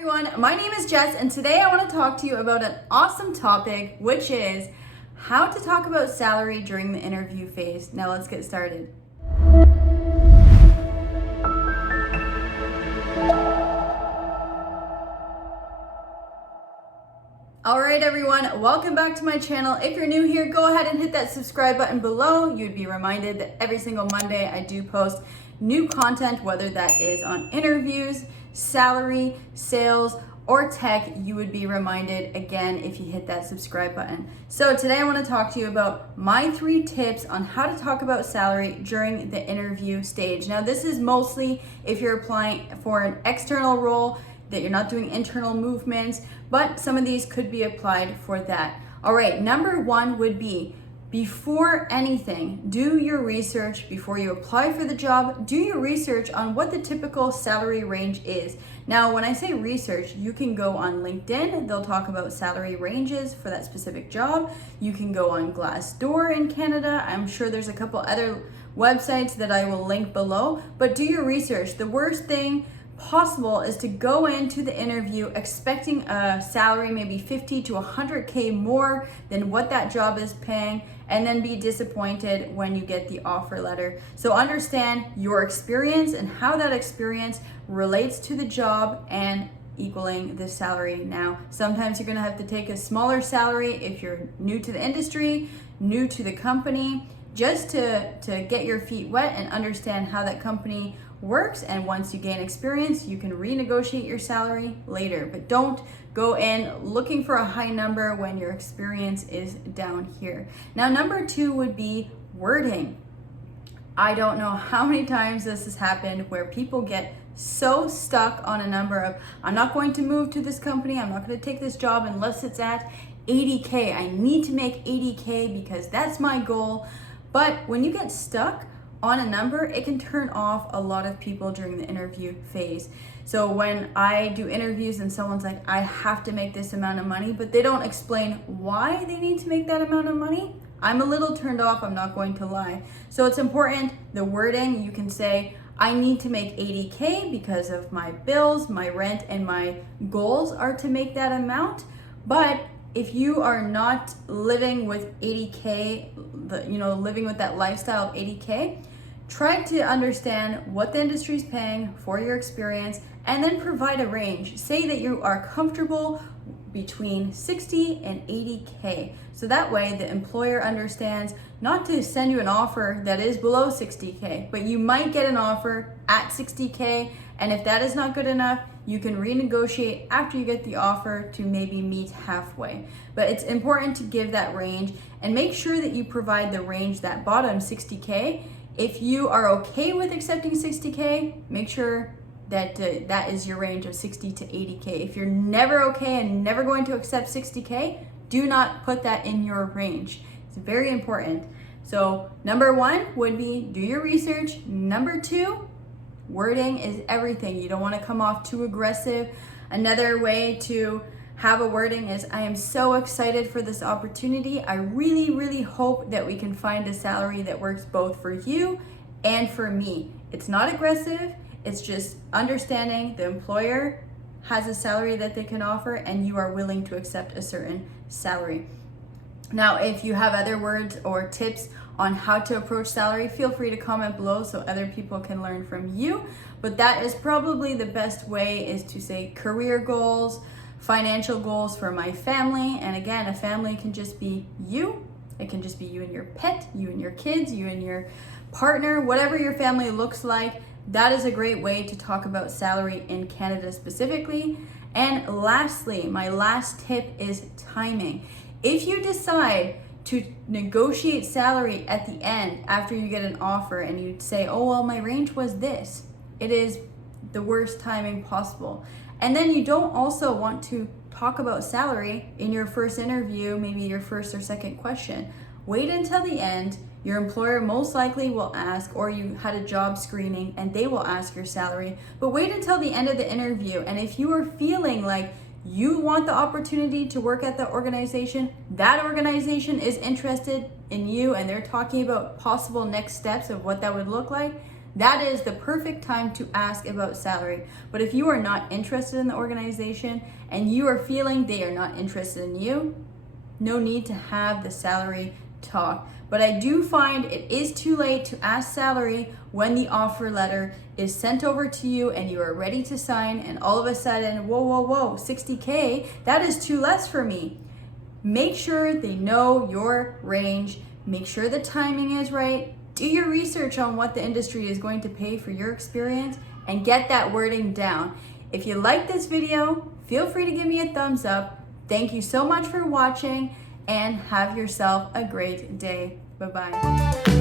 Everyone, my name is Jess and today I want to talk to you about an awesome topic, which is how to talk about salary during the interview phase. Now let's get started. Alright everyone, welcome back to my channel. If you're new here, go ahead and hit that subscribe button below. You'd be reminded that every single Monday I do post new content, whether that is on interviews, salary, sales, or tech. You would be reminded again if you hit that subscribe button. So today I want to talk to you about my 3 tips on how to talk about salary during the interview stage. Now this is mostly if you're applying for an external role, that you're not doing internal movements, but some of these could be applied for that. All right, number 1 would be, before anything, do your research. Before you apply for the job, do your research on what the typical salary range is. Now, when I say research, you can go on LinkedIn. They'll talk about salary ranges for that specific job. You can go on Glassdoor in Canada. I'm sure there's a couple other websites that I will link below, but do your research. The worst thing possible is to go into the interview expecting a salary maybe 50 to 100K more than what that job is paying, and then be disappointed when you get the offer letter. So understand your experience and how that experience relates to the job and equaling the salary. Now, sometimes you're gonna have to take a smaller salary if you're new to the industry, new to the company, just to get your feet wet and understand how that company works. And once you gain experience, you can renegotiate your salary later, but don't go in looking for a high number when your experience is down here. Now, number 2 would be wording. I don't know how many times this has happened where people get so stuck on a number of, I'm not going to move to this company, I'm not going to take this job unless it's at 80K. I need to make 80K because that's my goal. But when you get stuck on a number, it can turn off a lot of people during the interview phase. So when I do interviews and someone's like, I have to make this amount of money, but they don't explain why they need to make that amount of money, I'm a little turned off, I'm not going to lie. So it's important, the wording, you can say, I need to make 80K because of my bills, my rent, and my goals are to make that amount. But if you are not living with 80K, living with that lifestyle of 80K, try to understand what the industry is paying for your experience and then provide a range. Say that you are comfortable between 60 and 80K. So that way the employer understands not to send you an offer that is below 60K, but you might get an offer at 60K. And if that is not good enough, you can renegotiate after you get the offer to maybe meet halfway. But it's important to give that range and make sure that you provide the range, that bottom 60K. If you are okay with accepting 60K, make sure that that is your range of 60 to 80K. If you're never okay and never going to accept 60K, do not put that in your range. It's very important. So number 1 would be do your research. Number 2, wording is everything. You don't want to come off too aggressive. Another way to have a wording is, I am so excited for this opportunity. I really, really hope that we can find a salary that works both for you and for me. It's not aggressive. It's just understanding the employer has a salary that they can offer and you are willing to accept a certain salary. Now, if you have other words or tips on how to approach salary, feel free to comment below so other people can learn from you. But that is probably the best way, is to say career goals, financial goals for my family. And again, a family can just be you. It can just be you and your pet, you and your kids, you and your partner, whatever your family looks like. That is a great way to talk about salary in Canada specifically. And lastly, my last tip is timing. If you decide to negotiate salary at the end after you get an offer and you say, oh, well, my range was this, it is the worst timing possible. And then you don't also want to talk about salary in your first interview, maybe your first or second question. Wait until the end. Your employer most likely will ask, or you had a job screening and they will ask your salary, but wait until the end of the interview. And if you are feeling like you want the opportunity to work at the organization, that organization is interested in you and they're talking about possible next steps of what that would look like, that is the perfect time to ask about salary. But if you are not interested in the organization and you are feeling they are not interested in you, no need to have the salary talk. But I do find it is too late to ask salary when the offer letter is sent over to you and you are ready to sign, and all of a sudden, whoa, 60K, that is too less for me. Make sure they know your range. Make sure the timing is right. Do your research on what the industry is going to pay for your experience and get that wording down. If you like this video, feel free to give me a thumbs up. Thank you so much for watching and have yourself a great day. Bye-bye.